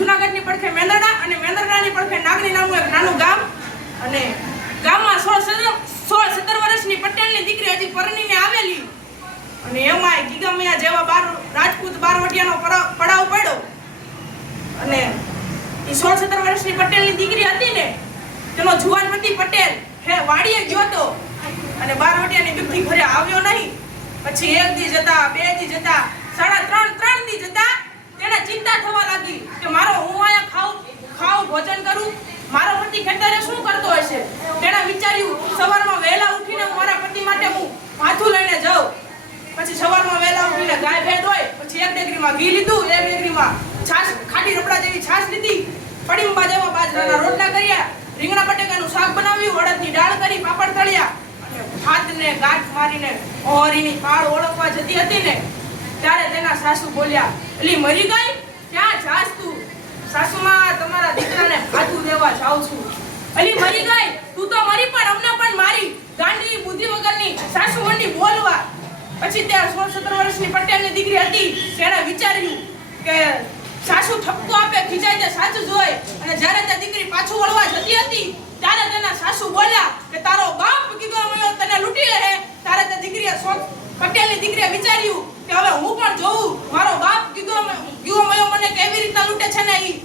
જુનાગઢની પડખે મેંદરડા અને મેંદરડાની પડખે નાગણી નામનું એક નાનું ગામ અને ગામમાં 16-17 વર્ષની પટેલની દીકરી હજી પરણીને આવેલી અને એમાંય ગીગામૈયા જેવા રાજપૂત બારવટિયાનો પડાવ પડ્યો અને એ 16-17 વર્ષની પટેલની દીકરી હતી ને તેનો જુવાનપતિ પટેલ હે વાડીએ ગયો તો અને બારવટિયાની દીકરી ઘરે આવ્યો નહીં. પછી એક દી જતા, બે દી જતા, 3.5 દી જતા તેને ચિંતા થવા લાગી કે મારો હું આયા ખાવ ભોજન કરું, મારો પતિ ખેતરે શું કરતો હશે. તેણે વિચાર્યું સવારમાં વહેલા ઉઠીને મારા પતિ માટે હું માથું લઈને જાઉં. પછી સવારમાં વહેલા ઉઠીને ગાય ભેંસ હોય, પછી એક ડેગરીમાં ઘી લીધું, એક ડેગરીમાં છાશ, ખાટી રપડા જેવી છાશ લીધી, પડીંબા જેવા બાજરાના રોટલા કર્યા, રીંગણા બટેકાનું શાક બનાવ્યું, અડદની દાળ કરી, પાપડ તળ્યા અને ભાતને ગાંઠ મારીને ઓહરીની પાળ ઓળખવા જતી હતી ને ત્યારે તેના સાસુ બોલ્યા, એલી મરી ગઈ, ક્યાં જાસ તું? સાસુમાં તમારા દીકરાને ભાતું દેવા જાઉં છું. એલી મરી ગઈ, તું તો મરી પણ અમને પણ મારી, ગાંડી બુદ્ધિ વગરની સાસુ મંડી બોલવા. પછી ત્યાં 16-17 વર્ષની પટેલની દીકરી હતી, તેણે વિચાર્યું કે સાસુ ઠપકો આપે ખીજાય તે સાચું જ હોય. અને જ્યારે તે દીકરી પાછું વળવા જતી હતી ત્યારે તેના સાસુ બોલ્યા કે તારો બાપ ગીગામૈયો તને લૂંટી લે. ત્યારે તે દીકરીએ પટેલની દીકરીએ વિચાર્યું કે હવે હું પણ જોઉં મારો બાપ ગીગામૈયો મને કેવી રીતે લૂંટે છે ને ઈ.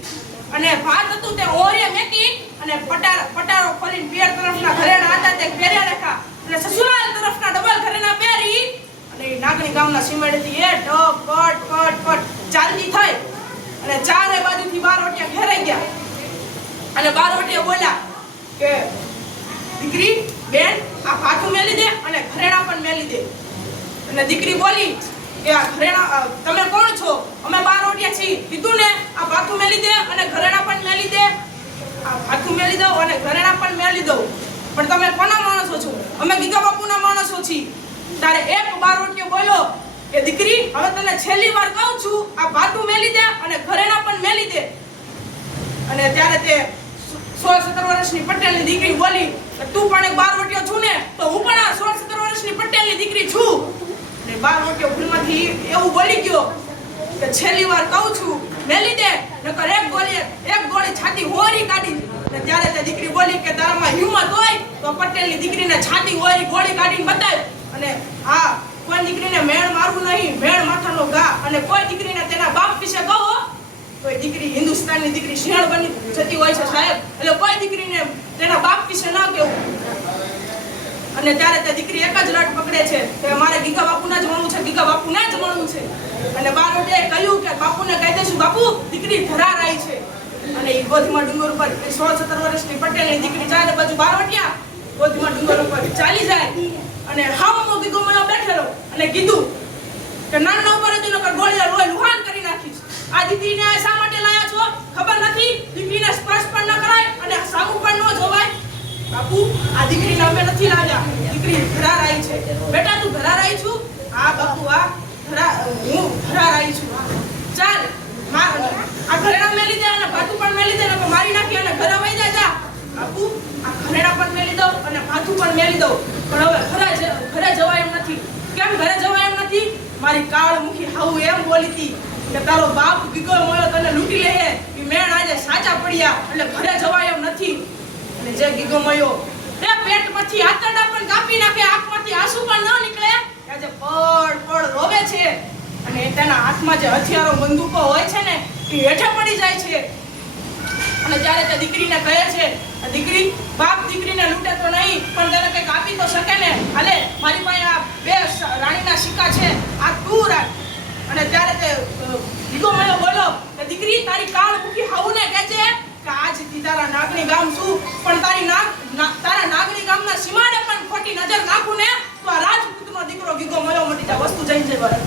અને ભાત હતું તે ઓરે મેકી અને પટારો ખોલીને પિયર તરફના ઘરેણા હતા તે પહેર્યા રાખા અને સસુરાલ તરફના ડબલ ઘરેણા પહેરી અને નાગણી ગામના સીમેડેથી એ ઢપ પટ પટ પટ ચાલતી થઈ અને ચારે બાજુથી બારવટિયા ઘેરાઈ ગયા. અને બારવટિયા બોલ્યા કે દીકરી બેન આ ભાથું મેલી દે અને ઘરેણા પણ મેલી દે. અને દીકરી બોલી કે આ ઘરેણા તમે કોણ છો? અમે બારવટિયા છીએ. કીધું ને આ ભાથું મેલી દે અને ઘરેણા પણ મેલી દે. આ ભાથું મેલી દઉં અને ઘરેણા પણ મેલી દઉં. પણ તમે કોના માણસો છો? અમે ગીગા બાપુના માણસો છીએ. ત્યારે એક બારવટિયો બોલ્યો કે દીકરી હવે તને છેલ્લી વાર કહું છું આ ભાથું મેલી દે અને ઘરેણા પણ મેલી દે. અને ત્યારે તે 16-17 વર્ષની પટેલની દીકરી બોલી તું પણ એક બારવટિયો છું ને તો હું પણ આ 16-17 વર્ષની પટેલની દીકરી છું. અને બારવટિયો ભૂલમાંથી એવું બોલી ગયો કે છેલ્લી વાર કહું છું મેલી દે નકર એક ગોળી છાતી હોરી કાઢી. અને ત્યારે તે દીકરી બોલી કે તારામાં હિંમત હોય તો પટેલની દીકરીને છાતી હોરી ગોળી કાઢીને બતાવ. અને હા કોઈ દીકરીને મેળ મારવું નહીં, મેળ માથાનો ઘા. અને કોઈ દીકરીને તેના બાપ વિશે કહો કોઈ દીકરી હિન્દુસ્તાનની દીકરી શિયાળ બની જતી હોય છે સાહેબ, એટલે કોઈ દીકરીને તેના બાપ વિશે ન કહેવું. અને ત્યારે તે દીકરી એક જ લટ પકડે છે કે મારે ગીગા બાપુને જ મળવું છે, ગીગા બાપુને જ મળવું છે. અને બારવટિયાએ કહ્યું કે બાપુને કહી દેશું બાપુ દીકરી ધરાર આવી છે. અને એ ગોધીમાં ડુંગર ઉપર 16-17 વર્ષની પટેલની દીકરી ચાલે બાજુ બારવટિયા ગોધીમાં ડુંગર ઉપર ચાલી જાય અને હામો ગીગામૈયો બેઠેલો અને કીધું કે નાના ઉપર જ નકર ગોળીયા લોહી લુહાન કરી નાખીશ. આ દીકરીને શા માટે લાયા છો ખબર નથી? દીકરીને સ્પર્શ પણ ન કરાય અને સામું પણ ન જોવાય. બાપુ આ દીકરીને અમે નથી લાવ્યા, દીકરી ધરાર આવી છે. બેટા તું ધરાર આવી છું? હા બાપુ આ હું ધરાર આવી છું. ચાલ આ ઘરેણા મેલી દે અને ભાથું પણ મેલી દે ને મારી નાખી અને ઘરે વઈ જા. બાપુ આ ઘરેણા પણ મેલી દઉં અને ભાથું પણ મેલી દઉં પણ હવે ઘરે જવાય એમ નથી. કેમ ઘરે જવાય એમ નથી? મારી કાળ મુખી હાઉ એમ બોલી હતી કે તારો બાપ ગીગામૈયો તને લૂંટી લે એ મેણ આજે સાચા પડ્યા એટલે ઘરે જવાય એમ નથી. અને જે ગીગામૈયો તે પેટમાંથી આંતરડા પણ કાપી નાખે, આંખમાંથી આંસુ પણ ન નીકળે, આજે પડ રોવે છે. અને તેના હાથમાં જે હથિયારો બંદૂકો હોય છે ને એ હેઠે પડી જાય છે. અને ત્યારે તે દીકરીને કહે છે દીકરી બાપ દીકરીને લૂંટે તો નહીં પણ તેને કંઈક આપી તો શકે ને. હાલે મારી પાસે આ 2 રાણીના સિક્કા છે, આ તું રાખ. અને ત્યારે તે ગીગામૈયો બોલો કે દીકરી તારી કાળ મુખી હાઉને કહેજે કે આજથી તારા નાગણી ગામ છું પણ તારા નાગણી ગામના સીમાડે પણ ખોટી નજર નાખું ને તો આ રાજપૂતનો દીકરો ગીગામૈયો મટી જા વસ્તુ જઈ જાય.